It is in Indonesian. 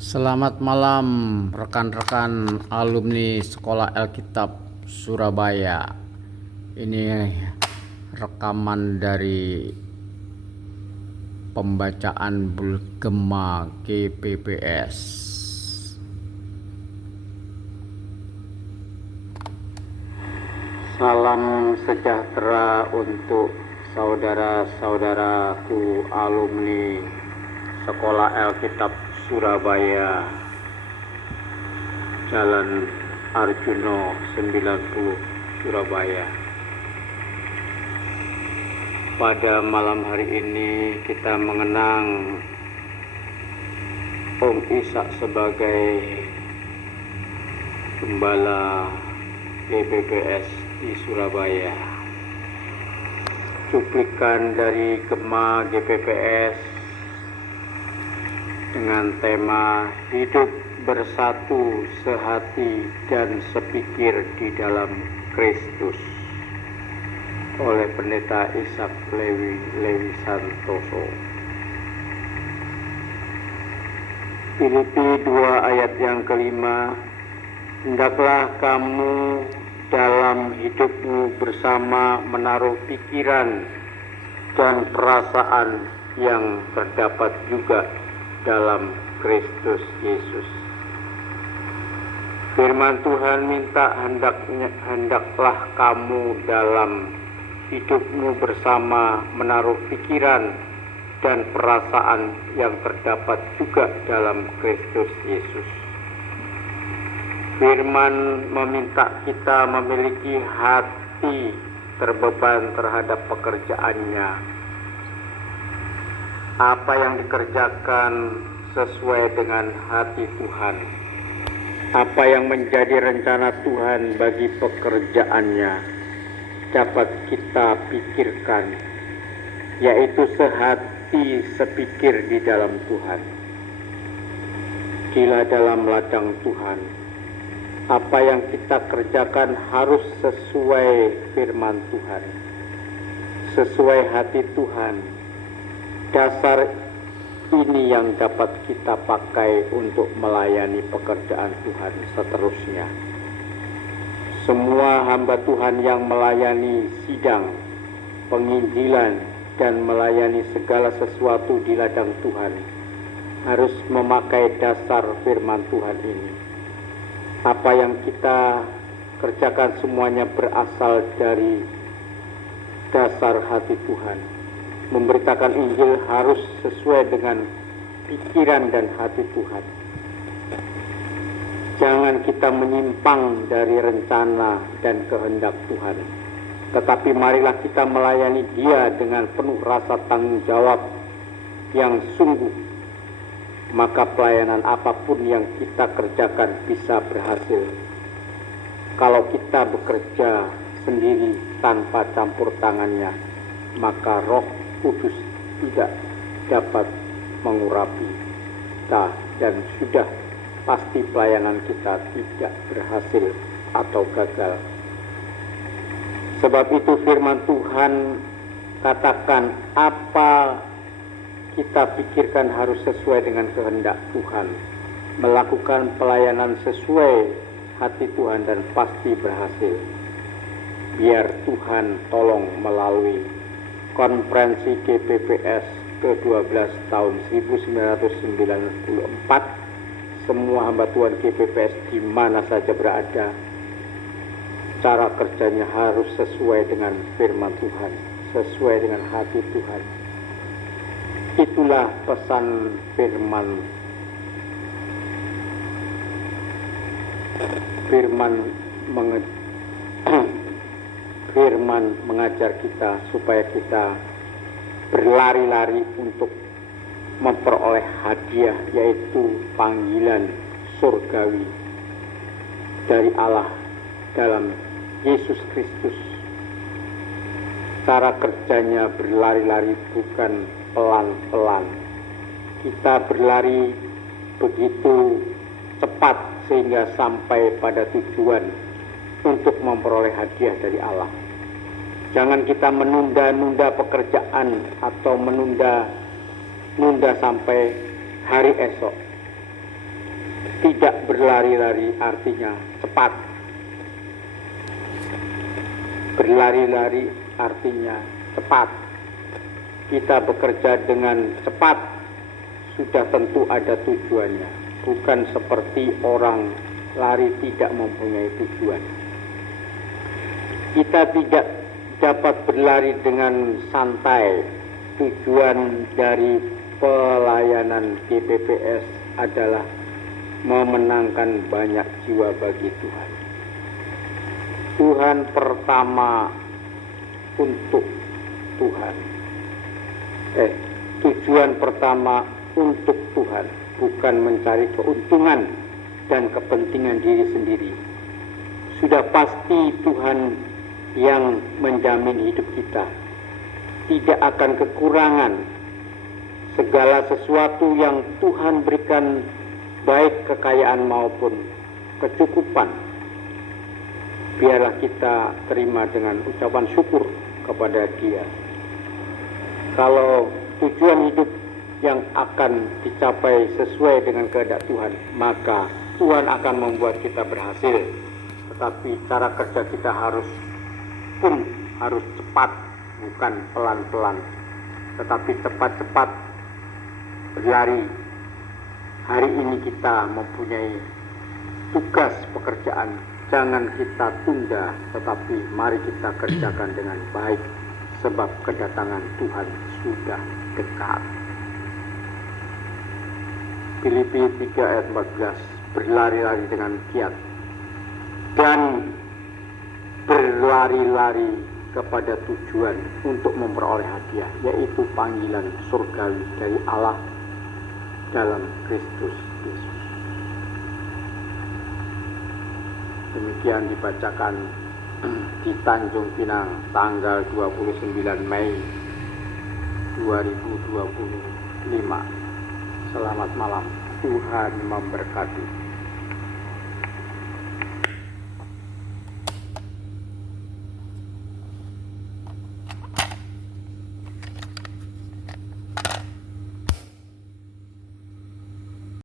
Selamat malam rekan-rekan alumni Sekolah Alkitab Surabaya. Ini rekaman dari pembacaan Gema GPPS. Salam sejahtera untuk saudara-saudaraku alumni Sekolah Alkitab Surabaya, Jalan Arjuno 90 Surabaya. Pada malam hari ini kita mengenang Om Ishak sebagai gembala GPPS di Surabaya. Cuplikan dari Gema GPPS dengan tema hidup bersatu sehati dan sepikir di dalam Kristus oleh Pendeta Ishak Lewi Santoso. Filipi 2 ayat yang kelima, hendaklah kamu dalam hidupmu bersama menaruh pikiran dan perasaan yang terdapat juga dalam Kristus Yesus. Firman Tuhan minta hendaklah kamu dalam hidupmu bersama menaruh pikiran dan perasaan yang terdapat juga dalam Kristus Yesus. Firman meminta kita memiliki hati terbeban terhadap pekerjaannya. Apa yang dikerjakan sesuai dengan hati Tuhan. Apa yang menjadi rencana Tuhan bagi pekerjaannya dapat kita pikirkan, yaitu sehati sepikir di dalam Tuhan. Gila dalam ladang Tuhan. Apa yang kita kerjakan harus sesuai firman Tuhan, sesuai hati Tuhan. Dasar ini yang dapat kita pakai untuk melayani pekerjaan Tuhan seterusnya. Semua hamba Tuhan yang melayani sidang, penginjilan, dan melayani segala sesuatu di ladang Tuhan harus memakai dasar firman Tuhan ini. Apa yang kita kerjakan semuanya berasal dari dasar hati Tuhan. Memberitakan Injil harus sesuai dengan pikiran dan hati Tuhan. Jangan kita menyimpang dari rencana dan kehendak Tuhan. Tetapi marilah kita melayani Dia dengan penuh rasa tanggung jawab yang sungguh. Maka pelayanan apapun yang kita kerjakan bisa berhasil. Kalau kita bekerja sendiri tanpa campur tangannya, maka Roh Kudus tidak dapat mengurapi kita dan sudah pasti pelayanan kita tidak berhasil atau gagal. Sebab itu firman Tuhan katakan apa kita pikirkan harus sesuai dengan kehendak Tuhan. Melakukan pelayanan sesuai hati Tuhan dan pasti berhasil. Biar Tuhan tolong melalui Konferensi GPPS ke-12 tahun 1994, semua hamba Tuhan GPPS di mana saja berada, cara kerjanya harus sesuai dengan firman Tuhan, sesuai dengan hati Tuhan. Itulah pesan firman Firman mengajar kita supaya kita berlari-lari untuk memperoleh hadiah, yaitu panggilan surgawi dari Allah dalam Yesus Kristus. Cara kerjanya berlari-lari bukan pelan-pelan. Kita berlari begitu cepat sehingga sampai pada tujuan untuk memperoleh hadiah dari Allah. Jangan kita menunda-nunda pekerjaan atau menunda sampai hari esok. Tidak berlari-lari artinya cepat. Berlari-lari artinya cepat. Kita bekerja dengan cepat, sudah tentu ada tujuannya. Bukan seperti orang lari tidak mempunyai tujuan. Kita tidak dapat berlari dengan santai. Tujuan dari pelayanan GPPS adalah memenangkan banyak jiwa bagi Tuhan. Tuhan pertama untuk Tuhan. Tujuan pertama untuk Tuhan, bukan mencari keuntungan dan kepentingan diri sendiri. Sudah pasti Tuhan yang menjamin hidup kita. Tidak akan kekurangan segala sesuatu yang Tuhan berikan, baik kekayaan maupun kecukupan. Biarlah kita terima dengan ucapan syukur kepada Dia. Kalau tujuan hidup yang akan dicapai sesuai dengan kehendak Tuhan, maka Tuhan akan membuat kita berhasil. Tetapi cara kerja kita harus cepat, bukan pelan-pelan, tetapi cepat-cepat berlari. Hari ini kita mempunyai tugas pekerjaan, jangan kita tunda, tetapi mari kita kerjakan dengan baik, sebab kedatangan Tuhan sudah dekat. Filipi 3 ayat 14, berlari-lari dengan giat dan berlari-lari kepada tujuan untuk memperoleh hadiah, yaitu panggilan surgawi dari Allah dalam Kristus Yesus. Demikian dibacakan di Tanjung Pinang tanggal 29 Mei 2025. Selamat malam, Tuhan memberkati.